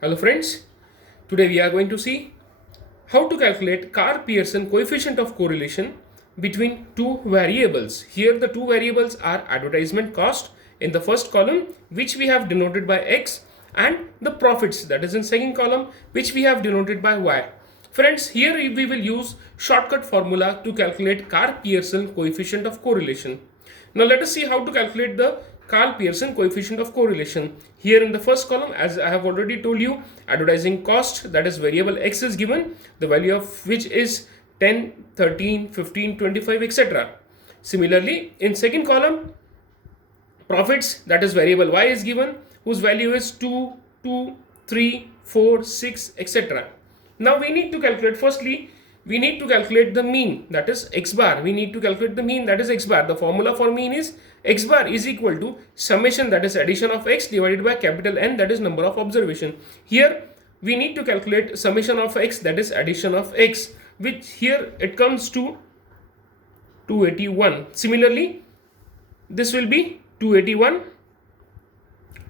Hello friends, today we are going to see how to calculate Carr-Pearson coefficient of correlation between two variables. Here the two variables are advertisement cost in the first column, which we have denoted by X, and the profits, that is in second column, which we have denoted by Y. Friends, here we will use shortcut formula to calculate Carr-Pearson coefficient of correlation. Now let us see how to calculate the Carl-Pearson coefficient of correlation. Here in the first column, as I have already told you, advertising cost, that is variable X, is given, the value of which is 10, 13, 15, 25, etc. Similarly, in second column, profits, that is variable Y, is given, whose value is 2, 2, 3, 4, 6, etc. Now we need to calculate, firstly, we need to calculate the mean, that is X bar. We need to calculate the mean, that is X bar. The formula for mean is X bar is equal to summation, that is addition of X, divided by capital N, that is number of observation. Here we need to calculate summation of X, that is addition of X, which here it comes to 281. Similarly, this will be 281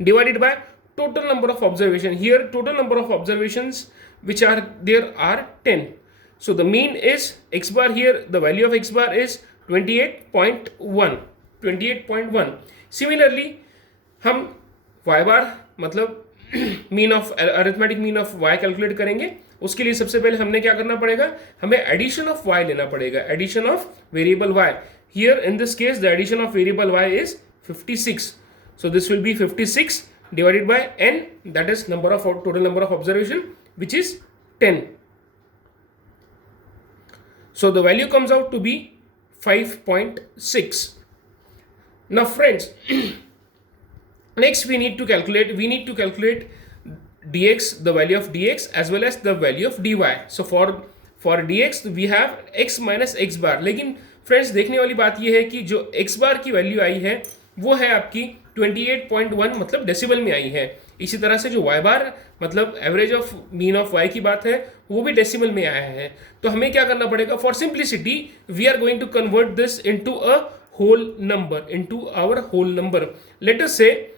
divided by total number of observation. Here total number of observations which are there are 10. So the mean is X bar, here the value of X bar is 28.1. Similarly, हम Y बार मतलब mean of arithmetic mean of Y calculate करेंगे. उसके लिए सबसे पहले हमने क्या करना पड़ेगा, हमें एडिशन ऑफ Y लेना पड़ेगा, addition of variable Y. Here in this case the addition of variable Y is 56. So this will be 56 divided by N, that is number of total number of observation, which is 10. So the value comes out to be 5.6. Now friends, next we need to calculate dx, the value of dx as well as the value of dy. So for dx we have x minus x bar. लेकिन friends देखने वाली बात यह है कि जो x बार की value आई है वो है आपकी 28.1, मतलब डेसिबल में आई है. इसी तरह से जो y बार मतलब average of mean of y की बात है वो भी डेसिमल में आया है. तो हमें क्या करना पड़ेगा, for simplicity we are going to convert this into a whole number, into our whole number. Let us say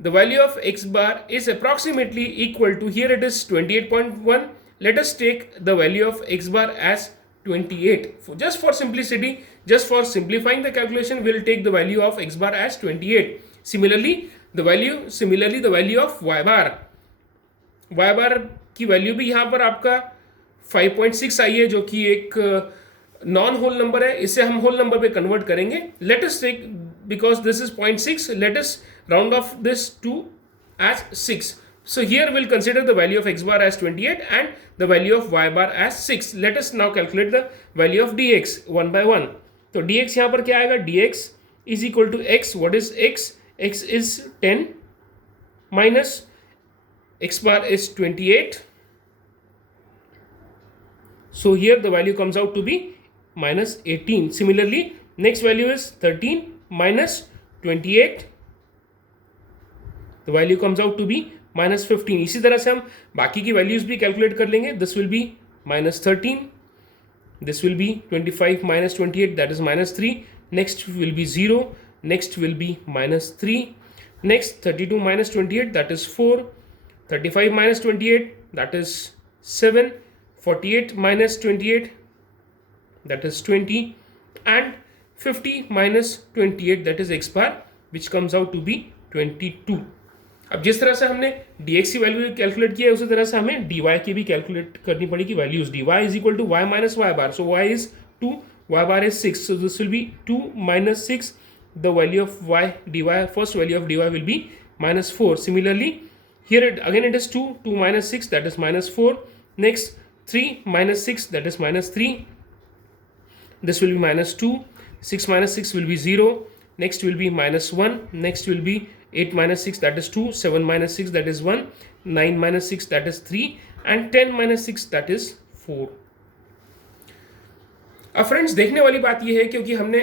the value of x bar is approximately equal to, here it is 28.1. Let us take the value of x bar as 28. Just for simplicity, just for simplifying the calculation, we'll take the value of x bar as 28. Similarly the value of y bar की value भी यहाँ पर आपका 5.6 आई है, जो कि एक non whole number है. इसे हम होल नंबर पे कन्वर्ट करेंगे. Let us take, because this is 0.6, let us round off this to as 6. So here we'll consider the value of x bar as 28 and the value of y bar as 6. Let us now calculate the value of dx one by one. तो dx यहाँ पर क्या आएगा, dx is equal to x. What is x? X is 10 minus x bar is 28. So here the value comes out to be minus 18. Similarly, next value is 13 minus 28. The value comes out to be minus 15. इसी तरह से हम बाकी की values भी calculate कर लेंगे. This will be minus 13. This will be 25 minus 28, that is minus 3. Next will be 0. Next will be minus 3. Next 32 minus 28, that is 4. 35 minus 28, that is 7. 48 minus 28, that is 20. And 50 minus 28, that is x bar, which comes out to be 22. अब जिस तरह से हमने dx की value calculate किया है उसी तरह से हमें dy की भी कैलकुलेट करनी पड़ेगी values. dy is equal to y minus y bar. So y is 2, y bar is 6. So this will be 2 minus 6. The value of y dy, first value of dy will be minus 4. Similarly, here again it is 2, 2 minus 6, that is minus 4. Next 3 minus 6, that is minus 3. This will be minus 2. 6 minus 6 will be 0. Next will be minus 1. Next will be 8 minus 6, that is 2. 7 minus 6, that is 1. 9 minus 6, that is 3. And 10 minus 6, that is 4. अब friends देखने वाली बात यह है, क्योंकि हमने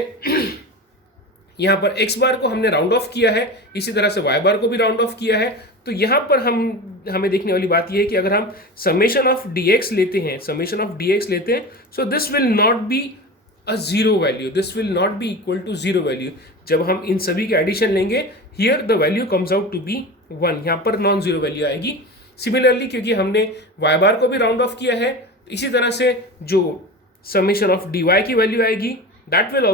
यहाँ पर x बार को हमने राउंड ऑफ किया है, इसी तरह से y बार को भी राउंड ऑफ किया है. तो यहाँ पर हमें देखने वाली बात यह है कि अगर हम समेशन ऑफ dx लेते हैं, so this will not be a zero value. This will not be equal to zero value. जब हम इन सभी के एडिशन लेंगे, here the value comes out to be 1. यहाँ पर नॉन जीरो वैल्यू आएगी. सिमिलरली क्योंकि हमने y बार को भी राउंड ऑफ किया है, तो इसी तरह से जो समेशन ऑफ dy की वैल्यू आएगी that will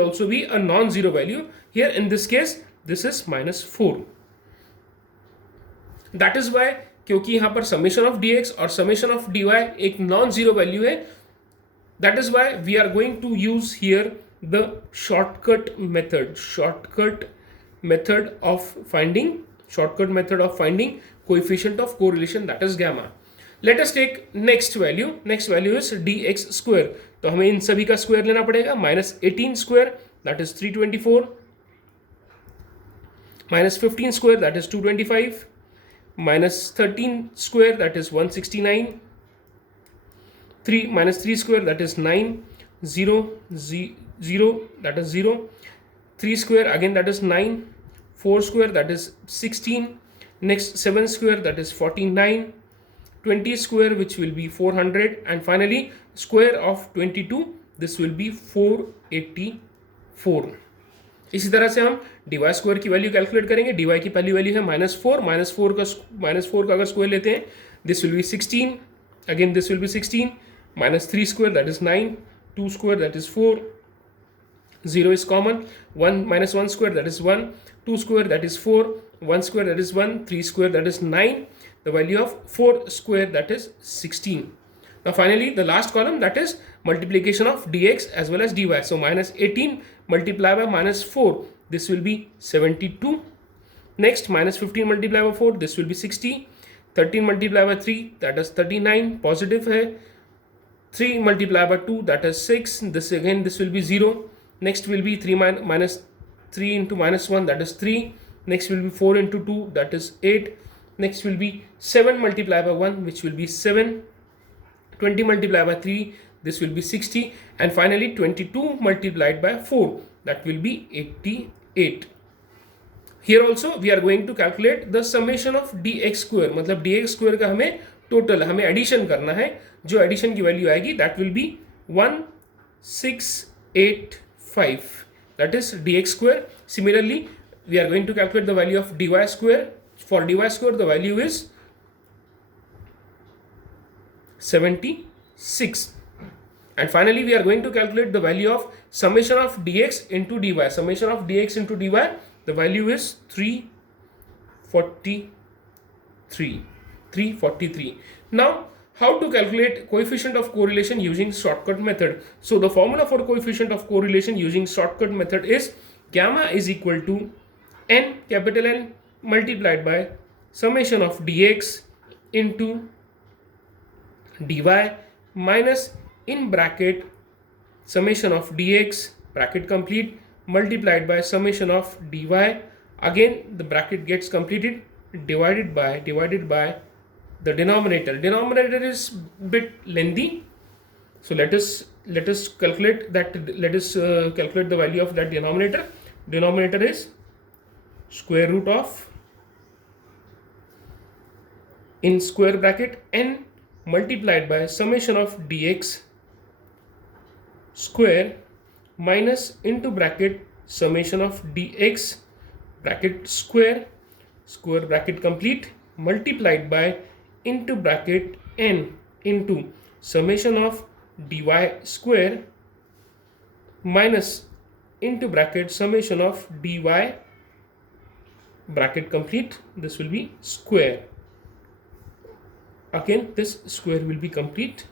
also be a non-zero value. Here in this case this is -4. That is why, क्योंकि यहाँ पर समेशन ऑफ dx और समेशन ऑफ dy एक नॉन जीरो वैल्यू है, that is why we are going to use here the shortcut method of finding coefficient of correlation, that is gamma. Let us take next value is dx square. तो हमें इन सभी का square लेना पड़ेगा, -18 square that is 324, -15 square that is 225, -13 square that is 169, 3 square that is 9, 0 that is 0, 3 square again that is 9, 4 square that is 16, next 7 square that is 49, 20 square which will be 400, and finally square of 22 this will be 484. इसी तरह से हम dy square की value calculate करेंगे. dy की पहली value है -4 का अगर स्क्वायर लेते हैं this will be 16, again this will be 16, -3 square that is 9, 2 square that is 4, 0 is common, 1 square that is 1, 2 square that is 4, 1 square that is 1, 3 square that is 9, the value of 4 square that is 16. Now finally the last column, that is multiplication of dx as well as dy. So -18 multiplied by -4 this will be 72. Next -15 multiplied by 4 this will be 60. 13 multiplied by 3 that is 39 positive है. 3 multiplied by 2 that is 6. This will be 0. Next will be 3 minus 3 into -1 that is 3. Next will be 4 into 2 that is 8. Next will be 7 multiplied by 1 which will be 7. 20 multiplied by 3 this will be 60, and finally 22 multiplied by 4 that will be 88. Here also we are going to calculate the summation of dx square. मतलब dx square का हमें total हमें addition करना है. जो addition की value आएगी that will be 1685, that is dx square. Similarly we are going to calculate the value of dy square. For dy square the value is 76, and finally we are going to calculate the value of summation of dx into dy. Summation of dx into dy, the value is 343. Now how to calculate coefficient of correlation using shortcut method? So the formula for coefficient of correlation using shortcut method is gamma is equal to n, capital N, multiplied by summation of dx into dy minus in bracket summation of dx bracket complete multiplied by summation of dy, again the bracket gets completed, divided by the denominator. Denominator is bit lengthy, so let us calculate that. Let us calculate the value of that denominator. Denominator is square root of in square bracket n multiplied by summation of dx square minus into bracket summation of dx bracket square bracket complete multiplied by into bracket n into summation of dy square minus into bracket summation of dy bracket complete. This will be square. Again this square will be complete.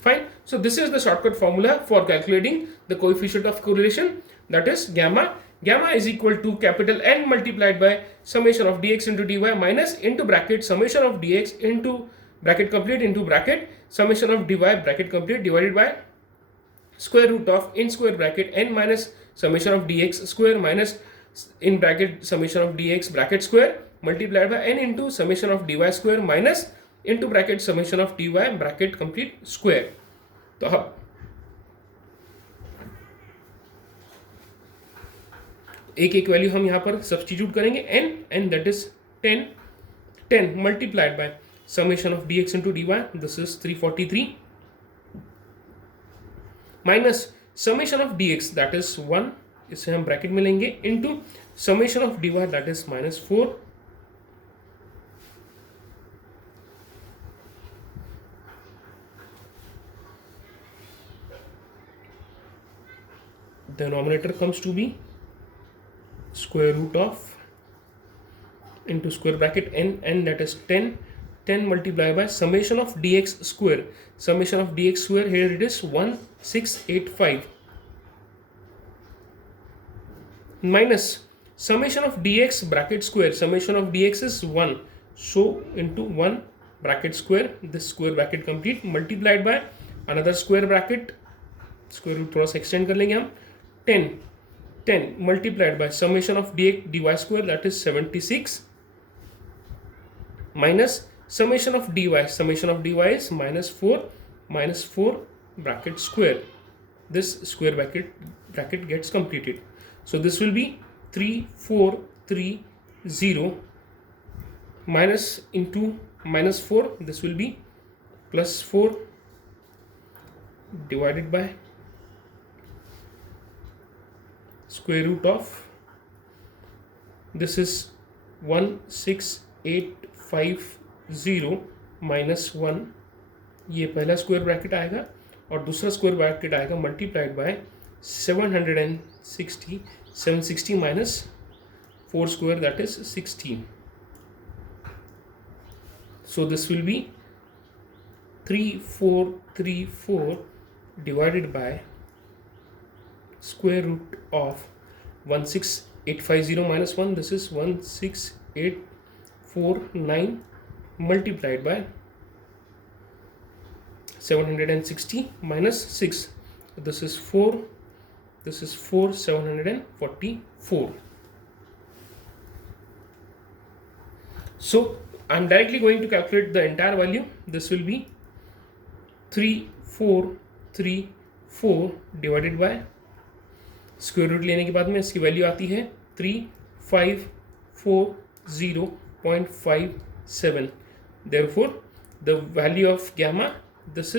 Fine. So this is the shortcut formula for calculating the coefficient of correlation, that is gamma. Gamma is equal to capital N multiplied by summation of dx into dy minus into bracket summation of dx into bracket complete into bracket summation of dy bracket complete divided by square root of in square bracket n minus summation of dx square minus in bracket summation of dx bracket square multiplied by n into summation of dy square minus into bracket summation of dy bracket complete square. तो अब एक value हम यहाँ पर substitute करेंगे n that is 10 multiplied by summation of dx into dy, this is 343 minus summation of dx that is 1, इसे हम bracket में लेंगे into summation of dy that is -4 denominator comes to be square root of into square bracket n that is 10 multiplied by summation of dx square. Summation of dx square, here it is 1685 minus summation of dx bracket square. Summation of dx is 1, so into 1 bracket square, this square bracket complete, multiplied by another square bracket, square root थोड़ा सा extend कर लेंगे हम, 10 multiplied by summation of dx dy square, that is 76 minus summation of dy. Summation of dy is minus 4 bracket square. This square bracket gets completed. So this will be 3430 minus into minus 4. This will be plus 4 divided by square root of, this is 16850 minus 1, ये पहला square bracket आएगा और दूसरा square bracket आएगा multiplied by 760 minus 4 square, that is 16. So this will be 3434 divided by square root of 16850 minus 1, this is 16849 multiplied by 760 minus 6, this is 4, 744. So I'm directly going to calculate the entire value. This will be 3434 divided by square root लेने के बाद में इसकी value आती है 3540.57. Therefore the value of gamma, this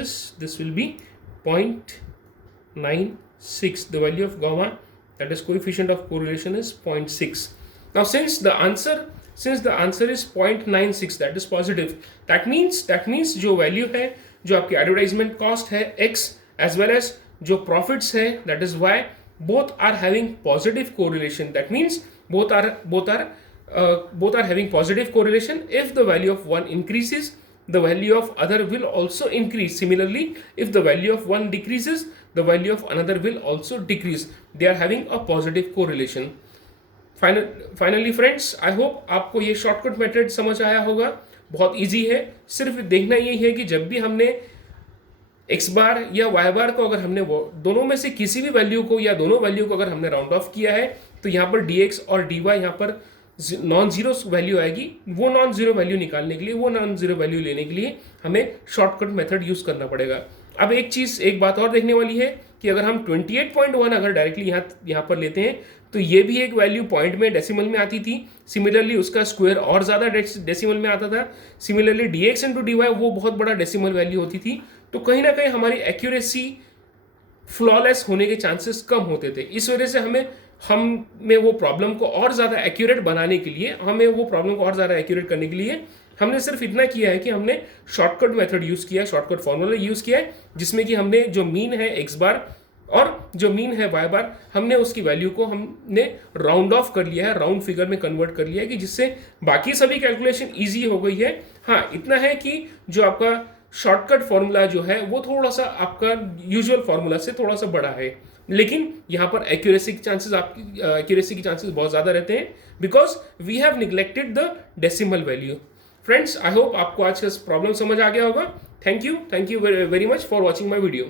will be 0.96. The value of gamma, that is coefficient of correlation, is 0.6. Now since the answer is 0.96, that is positive, that means जो value है, जो आपकी एडवर्टाइजमेंट कॉस्ट है x as well as जो profits है, that is y, both are having positive correlation. That means both are having positive correlation. If the value of one increases, the value of other will also increase. Similarly, if the value of one decreases, the value of another will also decrease. They are having a positive correlation. Finally friends, I hope आपको ये shortcut method समझ आया होगा. बहुत easy है, सिर्फ देखना ये है कि जब भी हमने x बार या y बार को अगर हमने दोनों में से किसी भी वैल्यू को या दोनों वैल्यू को अगर हमने राउंड ऑफ किया है, तो यहाँ पर dx और dy यहाँ पर नॉन जीरो वैल्यू आएगी. वो नॉन जीरो वैल्यू निकालने के लिए, वो नॉन जीरो वैल्यू लेने के लिए हमें शॉर्टकट मेथड यूज करना पड़ेगा. अब एक बात और देखने वाली है कि अगर हम 28.1 अगर डायरेक्टली यहाँ पर लेते हैं, तो ये भी एक वैल्यू पॉइंट में डेसिमल में आती थी. सिमिलरली उसका स्क्वायर और ज़्यादा डेसिमल में आता था. सिमिलरली dx इंटू dy वो बहुत बड़ा डेसिमल वैल्यू होती थी. तो कहीं ना कहीं हमारी एक्यूरेसी फ्लॉलेस होने के चांसेस कम होते थे. इस वजह से हमें वो प्रॉब्लम को और ज़्यादा एक्यूरेट बनाने के लिए, करने के लिए हमने सिर्फ इतना किया है कि हमने शॉर्टकट मेथड यूज़ किया है, शॉर्टकट फॉर्मूला यूज़ किया है, जिसमें कि हमने जो मीन है x बार और जो मीन है y बार, हमने उसकी वैल्यू को हमने राउंड ऑफ कर लिया है, राउंड फिगर में कन्वर्ट कर लिया है, कि जिससे बाकी सभी कैलकुलेशन ईजी हो गई है. हाँ, इतना है कि जो आपका शॉर्टकट फॉर्मूला जो है वो थोड़ा सा आपका यूजुअल फॉर्मूला से थोड़ा सा बड़ा है, लेकिन यहाँ पर एक्यूरेसी के चांसेस बहुत ज़्यादा रहते हैं, because we have neglected the decimal value. Friends, I hope आपको आज का प्रॉब्लम समझ आ गया होगा. Thank you very much for watching my video.